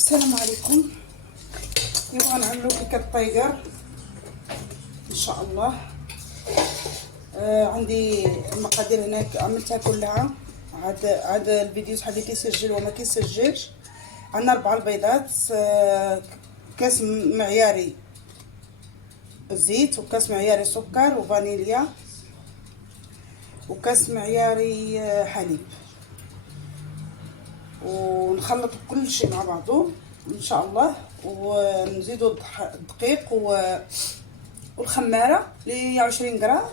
السلام عليكم. اليوم غنعملو كيكه الطيقر ان شاء الله. عندي المقادير هناك عملتها كلها. عاد الفيديو شحال اللي كيسجل وما كيسجلش. عندنا 4 البيضات، كاس معياري زيت، وكاس معياري سكر وفانيليا، وكاس معياري حليب، ونخلط كل شيء مع بعضه ان شاء الله. ونزيدوا الدقيق والخماره اللي هي 20 غرام.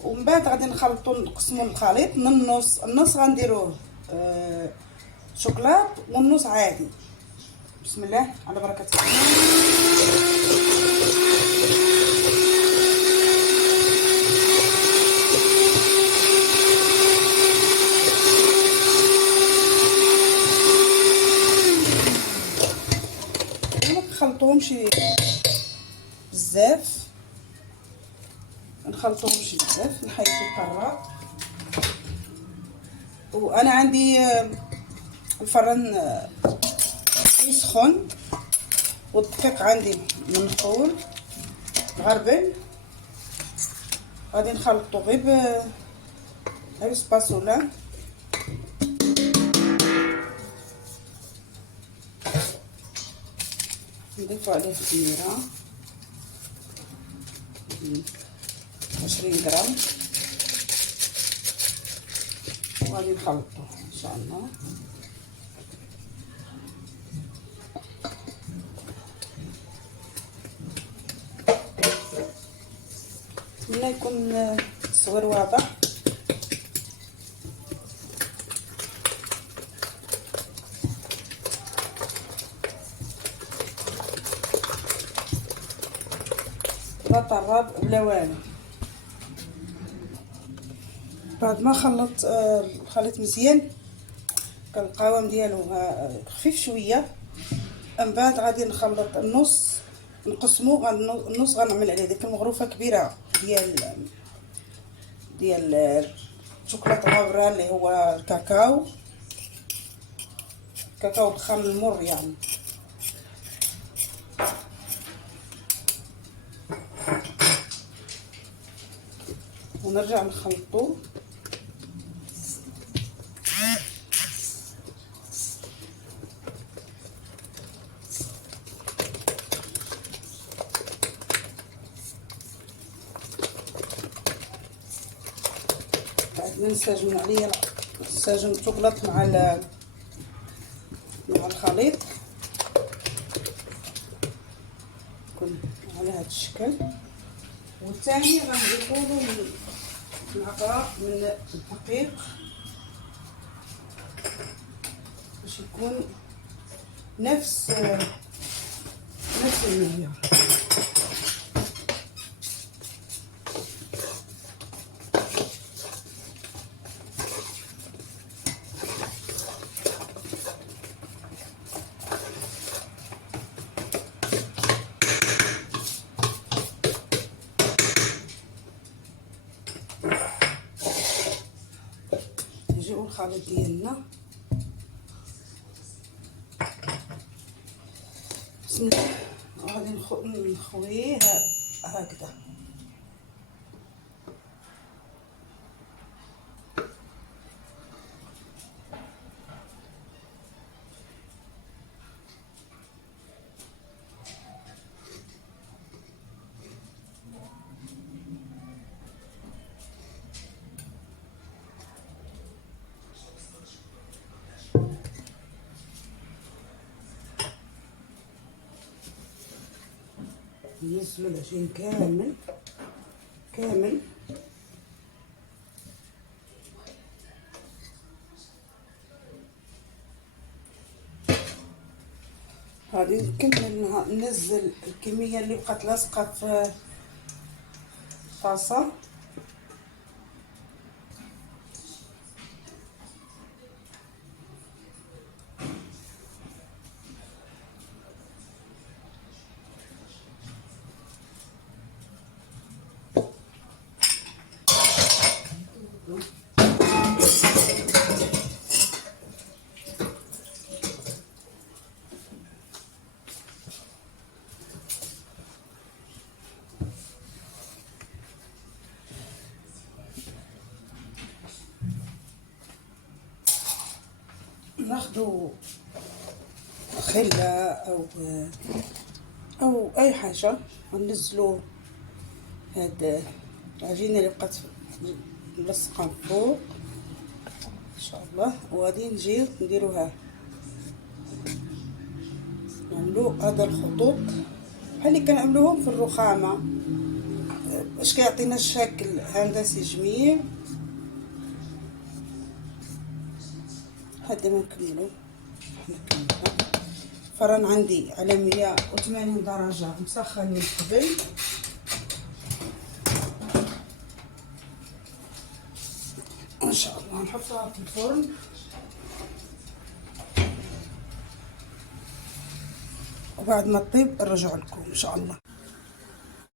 ومن بعد غادي نخلطوا نقسموا الخليط من النص غنديروه شوكولات والنص عادي. بسم الله على بركه الله. نخلطوهمش بزاف، نحيدو القراب. وانا عندي الفران يسخن، والدقيق عندي منخول مغربل. غادي نخلطو غير سباسولا. نضيفو عليه خميره 20 غرام، وغادي نخلطو ان شاء الله. ملي يكون التصوير واضح لا طراب بلا والو. بعد ما خلطت الخليط مزيان، كان القوام ديالو خفيف شويه. من بعد غادي نخلط النص، نقسمو. النص غنعمل عليه ديك المغروفه كبيره ديال الشوكولاته الغابره اللي هو الكاكاو الدخان المر يعني. ونرجع نخلطو. بعد نسجم عليه الشوكولات مع الخليط، يكون على هذا الشكل. والثاني غنضيفو له معلقه من الدقيق باش يكون نفس المعيار. نجيبو الخليط ديالنا. بسم الله. غادي نخويه هكذا. ننزلو العجين كامل. غادي نكمل ننزل الكميه اللي بقات لاصقه في الطاسه. ناخدو خلة او اي حاجة وننزلو هاد العجينة اللي بقات ملصقة فوق ان شاء الله. وغادي نجيو نديروها، نعملو هذا الخطوط بحال اللي كنعملوهم في الرخامة باش كيعطينا الشكل هندسي جميل. لحد ما نكملو. الفران عندي على 180 درجة مسخن من قبل. ان شاء الله نحطها في الفرن وبعد ما تطيب نرجع لكم ان شاء الله.